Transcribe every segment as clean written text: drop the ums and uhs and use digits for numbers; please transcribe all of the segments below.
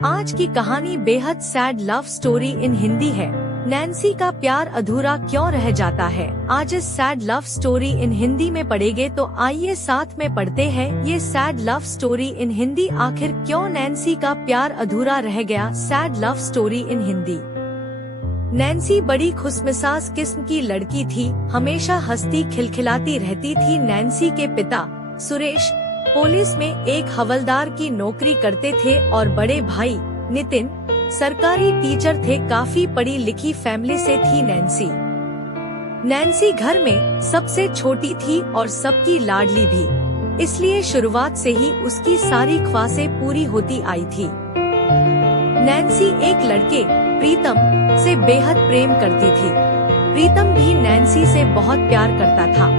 आज की कहानी बेहद sad love story in Hindi है। नैन्सी का प्यार अधूरा क्यों रह जाता है, आज इस sad love story in Hindi में पढ़ेंगे। तो आइए साथ में पढ़ते हैं ये sad love story in Hindi. आखिर क्यों नैन्सी का प्यार अधूरा रह गया। Sad love story in Hindi. Nancy बड़ी खुशमिजाज किस्म की लड़की थी, हमेशा हंसती खिलखिलाती रहती थी। नैन्सी के पिता सुरेश पुलिस में एक हवलदार की नौकरी करते थे और बड़े भाई नितिन सरकारी टीचर थे। काफी पढ़ी लिखी फैमिली से थी नैन्सी। नैन्सी घर में सबसे छोटी थी और सबकी लाडली भी, इसलिए शुरुआत से ही उसकी सारी ख्वाहिशें पूरी होती आई थी। नैन्सी एक लड़के प्रीतम से बेहद प्रेम करती थी। प्रीतम भी नैन्सी से बहुत प्यार करता था।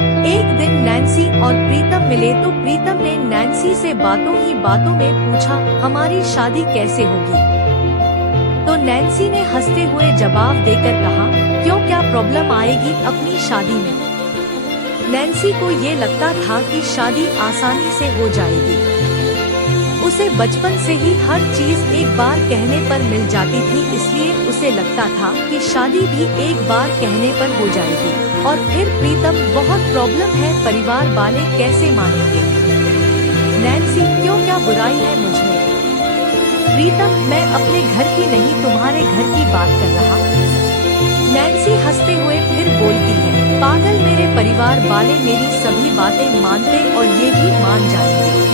एक दिन नैन्सी और प्रीतम मिले तो प्रीतम ने नैन्सी से बातों ही बातों में पूछा, हमारी शादी कैसे होगी। तो नैन्सी ने हंसते हुए जवाब देकर कहा, क्यों, क्या प्रॉब्लम आएगी अपनी शादी में। नैन्सी को ये लगता था कि शादी आसानी से हो जाएगी। उसे बचपन से ही हर चीज एक बार कहने पर मिल जाती थी, इसलिए उसे लगता था कि शादी भी एक बार कहने पर हो जाएगी। और फिर प्रीतम, बहुत प्रॉब्लम है, परिवार वाले कैसे मानेंगे। नैन्सी, क्यों, क्या बुराई है मुझमें। प्रीतम, मैं अपने घर की नहीं तुम्हारे घर की बात कर रहा। नैन्सी हंसते हुए फिर बोलती है, पागल, मेरे परिवार वाले मेरी सभी बातें मानते और ये भी मान जाएंगे।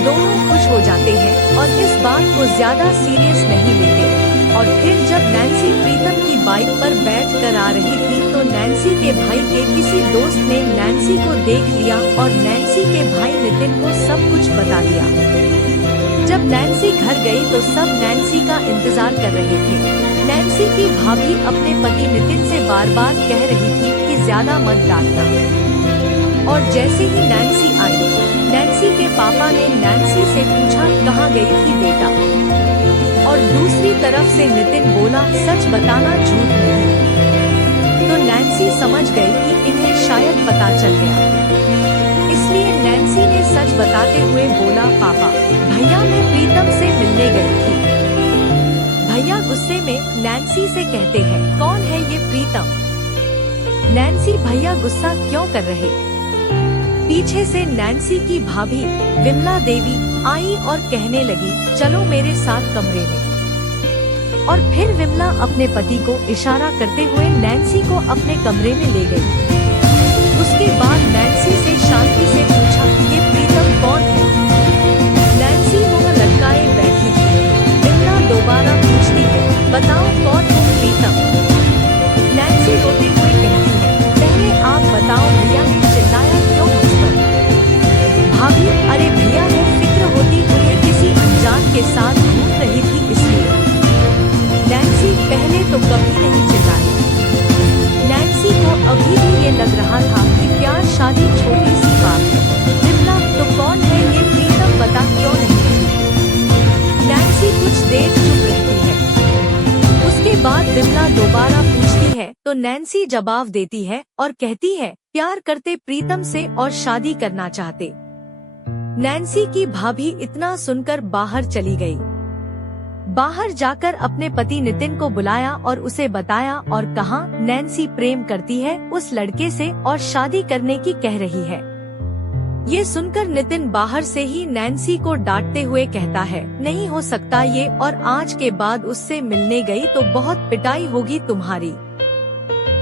दोनों खुश हो जाते हैं और इस बात को ज्यादा सीरियस नहीं लेते। और फिर जब नैन्सी प्रीतम की बाइक पर बैठ कर आ रही थी तो नैन्सी के भाई के किसी दोस्त ने नैन्सी को देख लिया और नैन्सी के भाई नितिन को सब कुछ बता दिया। जब नैन्सी घर गई तो सब नैन्सी का इंतजार कर रहे थे। नैन्सी की भाभी अपने पति नितिन से बार बार कह रही थी कि ज्यादा मत डांटना। और जैसे ही नैन्सी आई, नैन्सी के पापा ने नैन्सी से पूछा, कहाँ गई थी बेटा। और दूसरी तरफ से नितिन बोला, सच बताना, झूठ नहीं। तो नैन्सी समझ गई कि इन्हें शायद पता चल गया, इसलिए नैन्सी ने सच बताते हुए बोला, पापा, भैया मैं प्रीतम से मिलने गई थी। भैया गुस्से में नैन्सी से कहते हैं, कौन है ये प्रीतम। नैन्सी, भैया गुस्सा क्यों कर रहे। पीछे से नैन्सी की भाभी विमला देवी आई और कहने लगी, चलो मेरे साथ कमरे में। और फिर विमला अपने पति को इशारा करते हुए नैन्सी को अपने कमरे में ले गई। उसके बाद नैन्सी से शांति से पूछा, ये प्रीतम कौन है। नैन्सी मुंह लटकाए बैठी थी। विमला दोबारा पूछती है, बताओ कौन है प्रीतम। नैन्सी रोते हुए कहती है, पहले आप बताओ, भैया ने चिल्लाया क्यों मुझ पर। भाभी, अरे भैया ने फिक्र होती हुई किसी अनजान के साथ घूम रही थी इसलिए। नैन्सी, पहले तो कभी नहीं चिल्लाई। नैन्सी को अभी भी ये लग रहा था कि प्यार शादी छोटी सी बात है। विमला, तो कौन है ये प्रीतम, बता क्यों नहीं। नैन्सी कुछ देर चुप रहती है। उसके बाद विमला दोबारा पूछती है तो नैन्सी जवाब देती है और कहती है, प्यार करते प्रीतम से और शादी करना चाहते। नैन्सी की भाभी इतना सुनकर बाहर चली गई। बाहर जाकर अपने पति नितिन को बुलाया और उसे बताया और कहा, नैन्सी प्रेम करती है उस लड़के से और शादी करने की कह रही है। ये सुनकर नितिन बाहर से ही नैन्सी को डांटते हुए कहता है, नहीं हो सकता ये, और आज के बाद उससे मिलने गई तो बहुत पिटाई होगी तुम्हारी।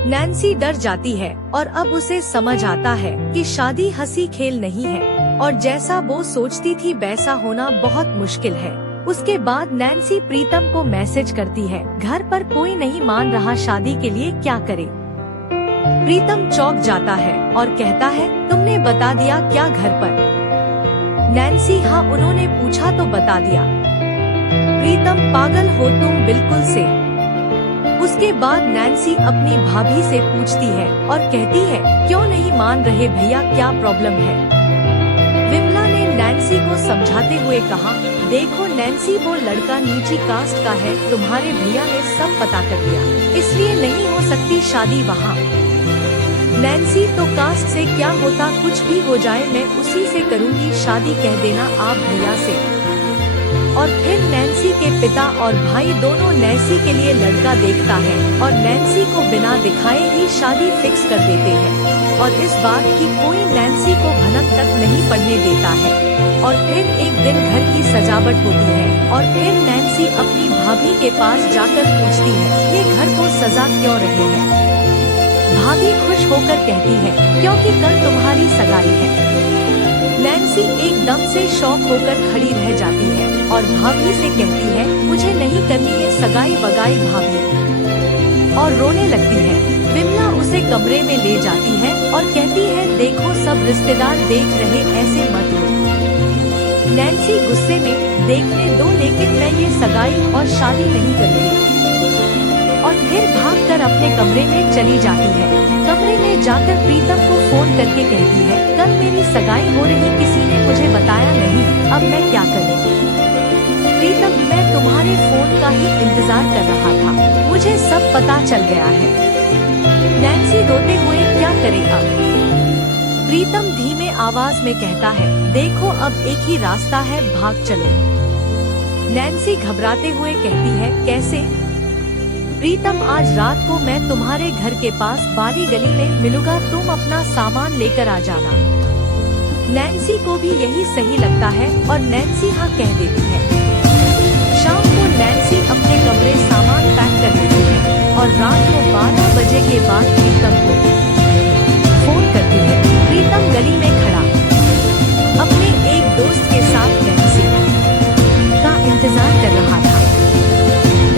नैन्सी डर जाती है और अब उसे समझ आता है कि शादी हंसी खेल नहीं है और जैसा वो सोचती थी वैसा होना बहुत मुश्किल है। उसके बाद नैन्सी प्रीतम को मैसेज करती है, घर पर कोई नहीं मान रहा शादी के लिए, क्या करे। प्रीतम चौंक जाता है और कहता है, तुमने बता दिया क्या घर पर। नैन्सी, हाँ, उन्होंने पूछा तो बता दिया। प्रीतम, पागल हो तुम बिल्कुल से। उसके बाद नैन्सी अपनी भाभी से पूछती है और कहती है, क्यों नहीं मान रहे भैया, क्या प्रॉब्लम है। विमला ने नैन्सी को समझाते हुए कहा, देखो नैन्सी, वो लड़का नीची कास्ट का है, तुम्हारे भैया ने सब पता कर दिया, इसलिए नहीं हो सकती शादी वहाँ। नैन्सी, तो कास्ट से क्या होता, कुछ भी हो जाए मैं उसी से करूँगी शादी, कह देना आप भैया से। और फिर नैन्सी के पिता और भाई दोनों नैन्सी के लिए लड़का देखता है और नैन्सी को बिना दिखाए ही शादी फिक्स कर देते हैं और इस बात की कोई नैन्सी को भनक तक नहीं पड़ने देता है। और फिर एक दिन घर की सजावट होती है और फिर नैन्सी अपनी भाभी के पास जाकर पूछती है, ये घर को सजा क्यों रहे हैं? भाभी खुश होकर कहती है, क्योंकि कल तुम्हारी सगाई है। नैन्सी एकदम से शॉक होकर खड़ी रह जाती है और भाभी से कहती है, मुझे नहीं करनी है सगाई वगाई भाभी, और रोने लगती है। विमला उसे कमरे में ले जाती है और कहती है, देखो सब रिश्तेदार देख रहे, ऐसे मत रो। नैन्सी गुस्से में, देखने दो लेकिन मैं ये सगाई और शादी नहीं करूँगी, और फिर भागकर अपने कमरे में चली जाती है। कमरे में जाकर प्रीतम को फोन करके कहती है, कल मेरी सगाई हो रही, किसी ने मुझे बताया नहीं, अब मैं क्या करूं? प्रीतम, मैं तुम्हारे फोन का ही इंतजार कर रहा था, मुझे सब पता चल गया है। नैन्सी रोते हुए, क्या करे अब? प्रीतम धीमे आवाज में कहता है, देखो अब एक ही रास्ता है, भाग चलो। नैन्सी घबराते हुए कहती है, कैसे? प्रीतम, आज रात को मैं तुम्हारे घर के पास बारी गली में मिलूंगा, तुम अपना सामान लेकर आ जाना। नैन्सी को भी यही सही लगता है और नैन्सी हाँ कह देती है। शाम को नैन्सी अपने कमरे सामान पैक कर देती है और रात को 12 बजे के बाद प्रीतम को फोन करती है। प्रीतम गली में खड़ा अपने एक दोस्त के साथ नैन्सी का इंतजार कर रहा था।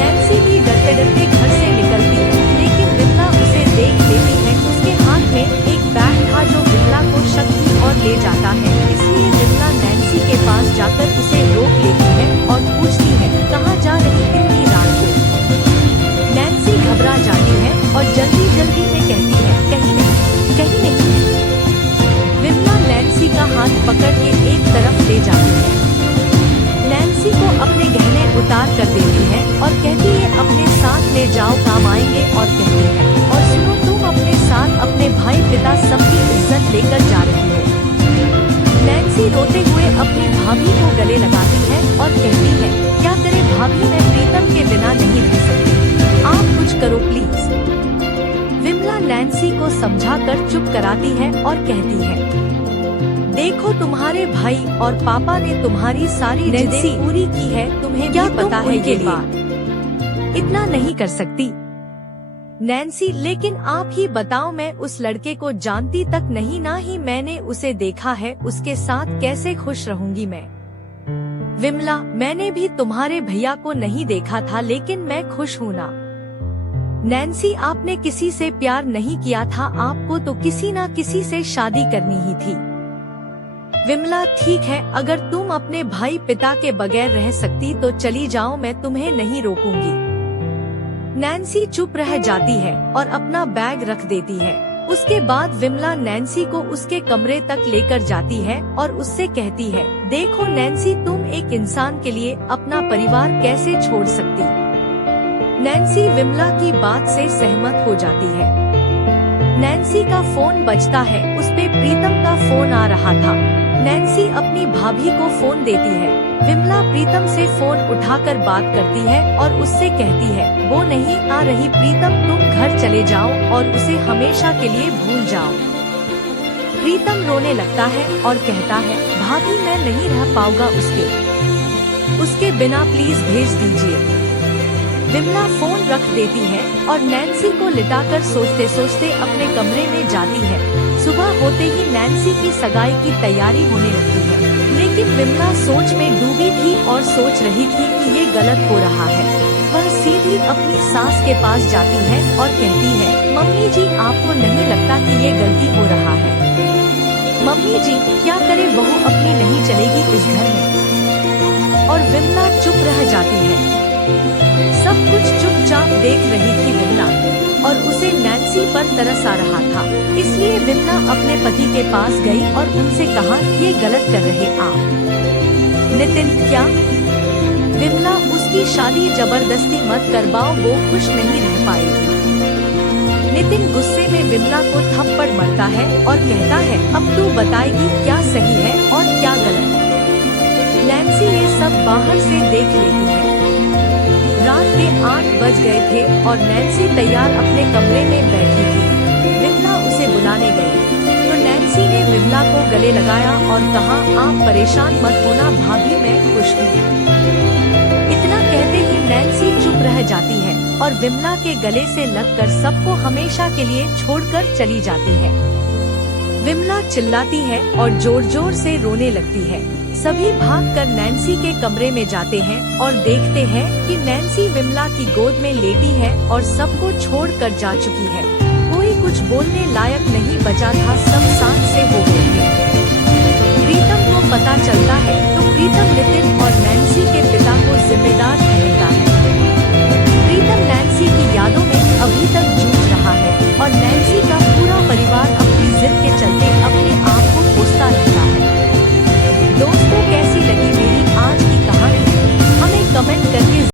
नैन्सी भी डरते डरते घर से निकलती है, लेकिन विमला उसे देख लेती है। उसके हाथ में एक बैग था जो विमला को शक की ओर ले जाता है, इसलिए विमला नैन्सी के पास जाकर उसे रोक लेती है और पूछती है, कहाँ जा रही इतनी रात को? नैन्सी घबरा जाती है और जल्दी जल्दी में कहती है, कहीं नहीं, कहीं नहीं। विमला नैन्सी का हाथ पकड़ के एक तरफ ले जाती है। नैन्सी को अपने गहने उतार कर देती है और कहती है, अपने साथ ले जाओ, काम आएंगे। और कहती है, और सुनो, तुम अपने साथ अपने भाई पिता सबकी इज्जत लेकर जा रही हो। नैन्सी रोते हुए अपनी भाभी को गले लगाती है और कहती है, क्या करे भाभी, मैं प्रीतम के बिना नहीं रह सकती, आप कुछ करो प्लीज। विमला नैन्सी को समझाकर चुप कराती है और कहती है, देखो तुम्हारे भाई और पापा ने तुम्हारी सारी जिद्दें पूरी की है, तुम्हें क्या पता है ये बात, इतना नहीं कर सकती। नैन्सी, लेकिन आप ही बताओ, मैं उस लड़के को जानती तक नहीं, ना ही मैंने उसे देखा है, उसके साथ कैसे खुश रहूंगी मैं? विमला, मैंने भी तुम्हारे भैया को नहीं देखा था, लेकिन मैं खुश हूँ ना। नैन्सी, आपने किसी से प्यार नहीं किया था, आपको तो किसी ना किसी से शादी करनी ही थी। विमला, ठीक है, अगर तुम अपने भाई पिता के बगैर रह सकती तो चली जाओ, मैं तुम्हें नहीं रोकूंगी। नैन्सी चुप रह जाती है और अपना बैग रख देती है। उसके बाद विमला नैन्सी को उसके कमरे तक लेकर जाती है और उससे कहती है, देखो नैन्सी, तुम एक इंसान के लिए अपना परिवार कैसे छोड़ सकती? नैन्सी विमला की बात से सहमत हो जाती है। नैन्सी का फोन बजता है, उस पे प्रीतम का फोन आ रहा था। नैन्सी अपनी भाभी को फोन देती है। विमला प्रीतम से फोन उठाकर बात करती है और उससे कहती है, वो नहीं आ रही प्रीतम, तुम घर चले जाओ और उसे हमेशा के लिए भूल जाओ। प्रीतम रोने लगता है और कहता है, भाभी मैं नहीं रह पाऊंगा उसके बिना, प्लीज भेज दीजिए। विमला फोन रख देती है और नैन्सी को लिटाकर सोचते सोचते अपने कमरे में जाती है। सुबह होते ही नैन्सी की सगाई की तैयारी होने लगती है, लेकिन विमला सोच में डूबी थी और सोच रही थी कि ये गलत हो रहा है। वह सीधी अपनी सास के पास जाती है और कहती है, मम्मी जी, आपको नहीं लगता कि ये गलती हो रहा है? मम्मी जी, क्या करे, बहू अपनी नहीं चलेगी इस घर में। और विमला चुप रह जाती है। सब कुछ चुपचाप देख रही थी विमला और उसे नैन्सी पर तरस आ रहा था, इसलिए विमला अपने पति के पास गई और उनसे कहा, ये गलत कर रहे आप। नितिन, क्या? विमला, उसकी शादी जबरदस्ती मत करवाओ, वो खुश नहीं रह पाएगी। नितिन गुस्से में विमला को थप्पड़ मारता है और कहता है, अब तू बताएगी क्या सही है और क्या गलत। नैन्सी ये सब सब बाहर से देख लेती है। रात के 8 बज गए थे और नैन्सी तैयार अपने कमरे में बैठी थी। विमला उसे बुलाने गई तो नैन्सी ने विमला को गले लगाया और कहा, आप परेशान मत होना भाभी, मैं खुश हूँ। इतना कहते ही नैन्सी चुप रह जाती है और विमला के गले से लगकर सबको हमेशा के लिए छोड़कर चली जाती है। विमला चिल्लाती है और जोर जोर से रोने लगती है। सभी भागकर नैन्सी के कमरे में जाते हैं और देखते हैं कि नैन्सी विमला की गोद में लेटी है और सबको छोड़कर जा चुकी है। कोई कुछ बोलने लायक नहीं बचा था, सब शांत से हो गए थे। प्रीतम को पता चलता है तो प्रीतम नितिन और नैन्सी के पिता